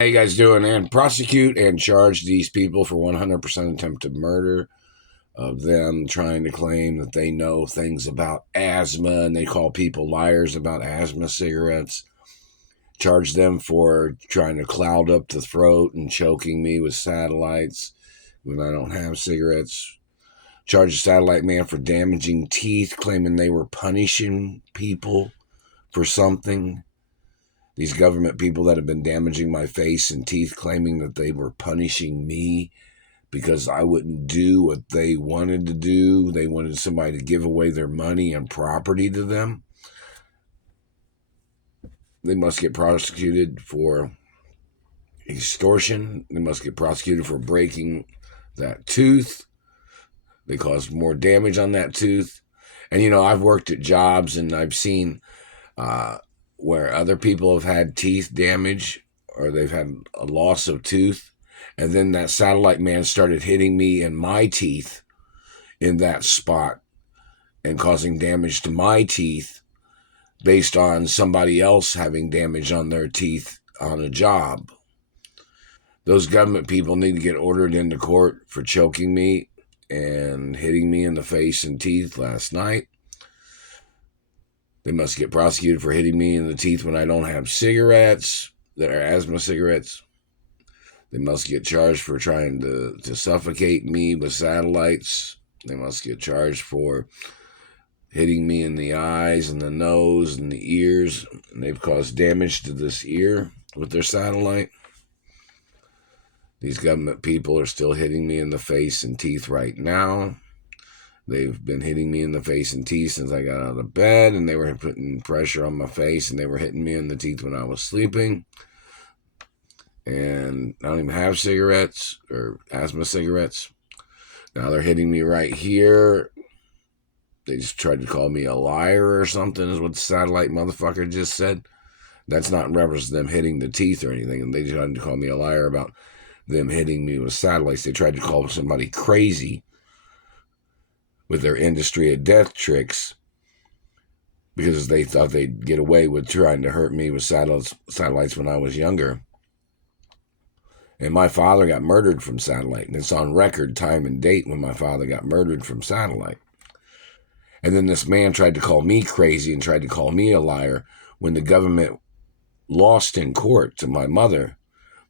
How you guys doing? And prosecute and charge these people for 100% attempted murder of them trying to claim that they know things about asthma, and they call people liars about asthma cigarettes. Charge them for trying to cloud up the throat and choking me with satellites when I don't have cigarettes. Charge the satellite man for damaging teeth, claiming they were punishing people for something. These government people that have been damaging my face and teeth, claiming that they were punishing me because I wouldn't do what they wanted to do. They wanted somebody to give away their money and property to them. They must get prosecuted for extortion. They must get prosecuted for breaking that tooth. They caused more damage on that tooth. And, I've worked at jobs and I've seen where other people have had teeth damage or they've had a loss of tooth. And then that satellite man started hitting me in my teeth in that spot and causing damage to my teeth based on somebody else having damage on their teeth on a job. Those government people need to get ordered into court for choking me and hitting me in the face and teeth last night. They must get prosecuted for hitting me in the teeth when I don't have cigarettes that are asthma cigarettes. They must get charged for trying to suffocate me with satellites. They must get charged for hitting me in the eyes and the nose and the ears. And they've caused damage to this ear with their satellite. These government people are still hitting me in the face and teeth right now. They've been hitting me in the face and teeth since I got out of bed, and they were putting pressure on my face, and they were hitting me in the teeth when I was sleeping. And I don't even have cigarettes or asthma cigarettes. Now they're hitting me right here. They just tried to call me a liar or something, is what the satellite motherfucker just said. That's not in reference to them hitting the teeth or anything. And they tried to call me a liar about them hitting me with satellites. They tried to call somebody crazy with their industry of death tricks because they thought they'd get away with trying to hurt me with satellites when I was younger. And my father got murdered from satellite. And it's on record, time and date, when my father got murdered from satellite. And then this man tried to call me crazy and tried to call me a liar when the government lost in court to my mother.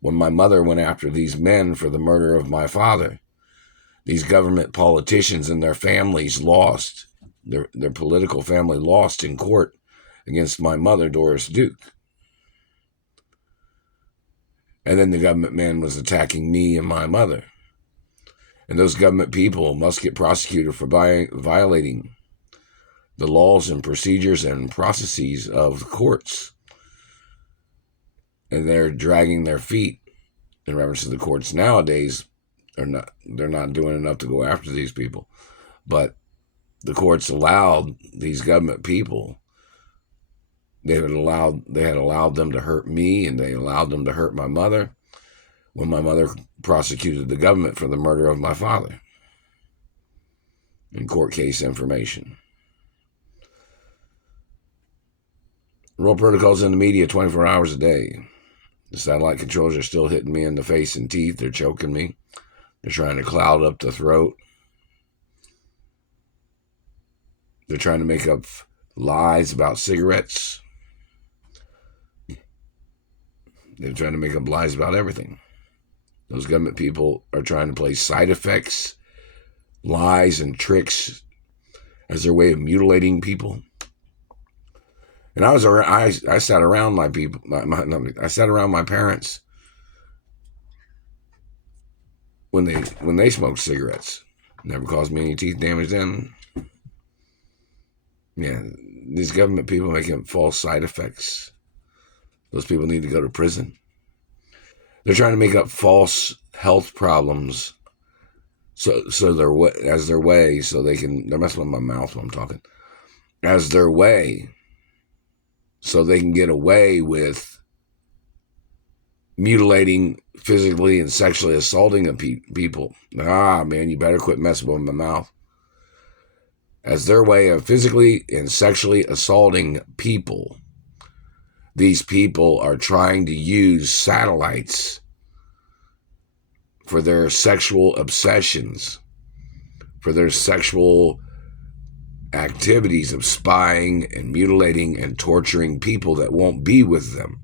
When my mother went after these men for the murder of my father. These government politicians and their families lost. Their political family lost in court against my mother, Doris Duke. And then the government man was attacking me and my mother. And those government people must get prosecuted for violating the laws and procedures and processes of the courts. And they're dragging their feet in reference to the courts nowadays. They're not doing enough to go after these people. But the courts allowed these government people, they had allowed them to hurt me, and they allowed them to hurt my mother when my mother prosecuted the government for the murder of my father in court case information. Real protocols in the media 24 hours a day. The satellite controllers are still hitting me in the face and teeth. They're choking me. They're trying to cloud up the throat. They're trying to make up lies about cigarettes. They're trying to make up lies about everything. Those government people are trying to play side effects, lies, and tricks as their way of mutilating people. And I sat around my people. I sat around my parents when they smoked cigarettes. Never caused me any teeth damage then. Yeah, these government people making false side effects. Those people need to go to prison. They're trying to make up false health problems so their way, so they can. They're messing with my mouth when I'm talking. As their way, so they can get away with mutilating, physically and sexually assaulting people. Man, you better quit messing with my mouth. As their way of physically and sexually assaulting people. these people are trying to use satellites for their sexual obsessions, for their sexual activities of spying and mutilating and torturing people that won't be with them.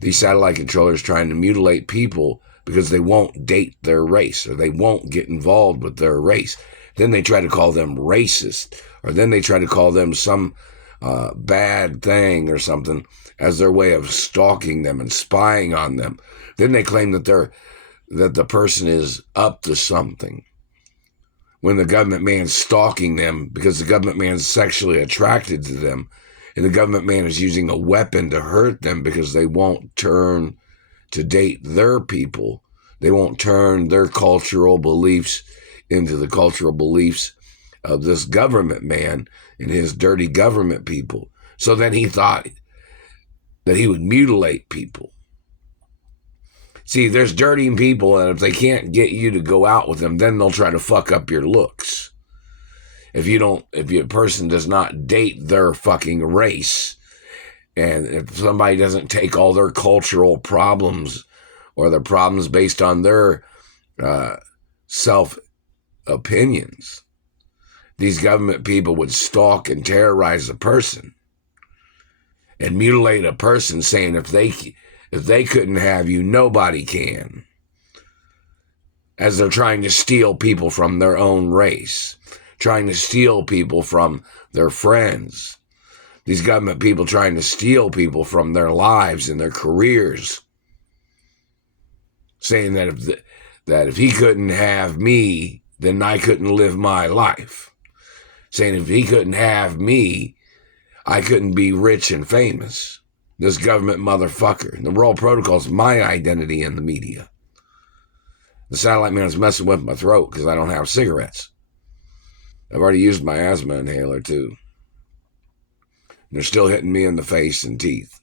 These satellite controllers trying to mutilate people because they won't date their race, or they won't get involved with their race. Then they try to call them racist, or then they try to call them some bad thing or something as their way of stalking them and spying on them. Then they claim that the person is up to something, when the government man's stalking them because the government man's sexually attracted to them, and the government man is using a weapon to hurt them because they won't turn to date their people. They won't turn their cultural beliefs into the cultural beliefs of this government man and his dirty government people. So then he thought that he would mutilate people. See, there's dirty people, and if they can't get you to go out with them, then they'll try to fuck up your looks. If a person does not date their fucking race, and if somebody doesn't take all their cultural problems or their problems based on their self-opinions, these government people would stalk and terrorize a person and mutilate a person, saying if they couldn't have you, nobody can. As they're trying to steal people from their own race, trying to steal people from their friends. These government people trying to steal people from their lives and their careers, saying that if he couldn't have me, then I couldn't live my life. Saying if he couldn't have me, I couldn't be rich and famous. This government motherfucker. The World Protocol is my identity in the media. The satellite man's messing with my throat because I don't have cigarettes. I've already used my asthma inhaler too. And they're still hitting me in the face and teeth.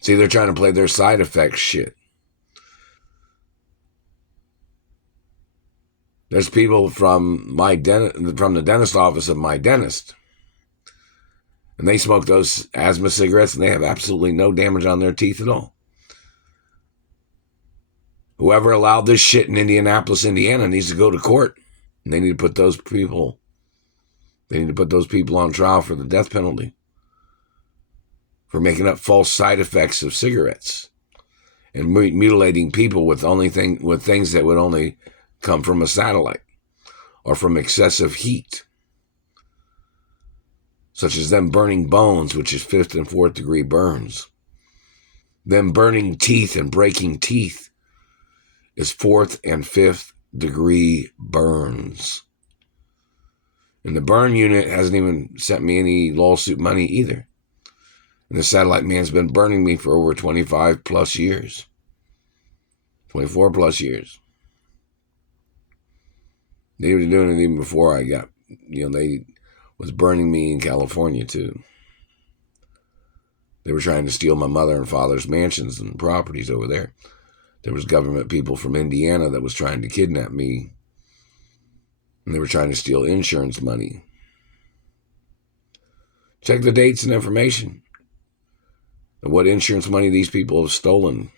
See, they're trying to play their side effects shit. There's people from the dentist office of my dentist, and they smoke those asthma cigarettes, and they have absolutely no damage on their teeth at all. Whoever allowed this shit in Indianapolis, Indiana, needs to go to court, and they need to put those people on trial for the death penalty for making up false side effects of cigarettes and mutilating people with things that would only come from a satellite or from excessive heat, such as them burning bones, which is 5th and 4th degree burns. Them burning teeth and breaking teeth is 4th and 5th degree burns. And the burn unit hasn't even sent me any lawsuit money either. And the satellite man's been burning me for over 25 plus years. 24 plus years. They were doing it even before I got, they was burning me in California too. They were trying to steal my mother and father's mansions and properties over there. There was government people from Indiana that was trying to kidnap me. And they were trying to steal insurance money. Check the dates and information of what insurance money these people have stolen